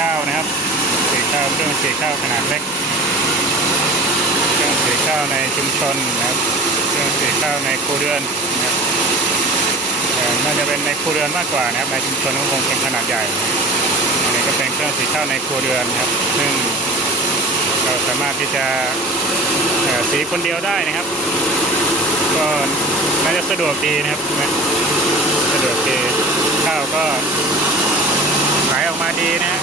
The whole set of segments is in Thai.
ข้าวนะครับสีข้าวเครื่องเสีข้าวขนาดเล็ก เครื่องเสีข้าวในชุมชนนะครับ เครื่องเสีข้าวในครัวเรือนนะครับน่าจะเป็นในครัวเรือนมากกว่านะครับ ในชุมชนก็คงเป็นขนาดใหญ่อันนี้ก็เป็นเครื่องเสีข้าวในครัวเรือนนะครับ ซึ่งเราสามารถที่จะสีคนเดียวได้นะครับ ก็น่าจะสะดวกดีนะครับสะดวกดีข้าวก็ขายออกมาดีนะฮะ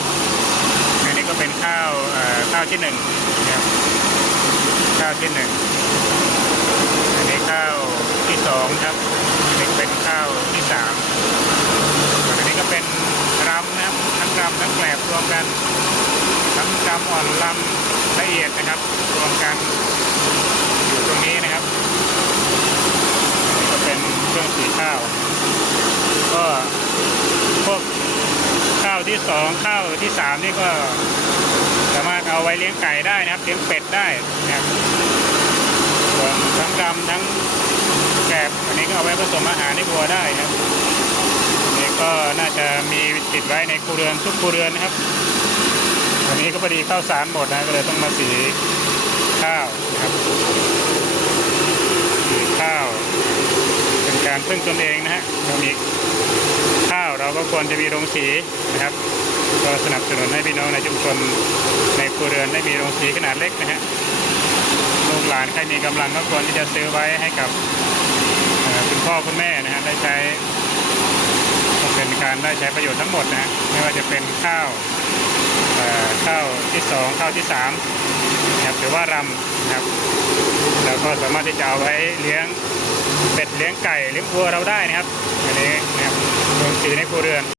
อันนี้ก็เป็นข้าวเอ่อ ข้าวที่หนึ่งนะครับข้าวที่หนึ่งอันนี้ข้าวที่สองครับอันนี้เป็นข้าวที่สามส่วนอันนี้ก็เป็นรำนะครับทั้งรำทั้งแกลบรวมกัน ทั้งรำอ่อนรำละเอียดนะครับ รวมกันอยู่ตรงนี้นะครับก็เป็นเครื่องสีข้าว ก็พวกข้าวที่สองข้าวที่สามนี่ก็ เอาไว้เลี้ยงไก่ได้นะครับเลี้ยงเป็ดได้นะครับส่วนทั้งดำทั้งแกบอันนี้ก็เอาไว้ผสมอาหารให้วัวได้นะครับอันนี้ก็น่าจะมีติดไว้ในครัวเรือนทุกครัวเรือนนะครับวันนี้ก็พอดีข้าวสารหมดนะก็เลยต้องมาสีข้าวนะครับสีข้าว เป็นการพึ่งตนเองนะฮะเรามีข้าวเราก็ควรจะมีโรงสีนะครับก็สนับสนุนให้พี่น้องในชุมชน ครัวเรือนได้มีโรงสีขนาดเล็กนะฮะลูกหลานใครมีกำลังก็ควรที่จะซื้อไว้ให้กับคุณพ่อคุณแม่นะฮะได้ใช้เป็นการได้ใช้ประโยชน์ทั้งหมดนะฮะไม่ว่าจะเป็นข้าวข้าวที่สองข้าวที่สามนะครับหรือว่ารำนะครับเราก็สามารถที่จะเอาไว้เลี้ยงเป็ดเลี้ยงไก่เลี้ยงวัวเราได้นะครับอันนี้นะครับโรงสีในครัวเรือน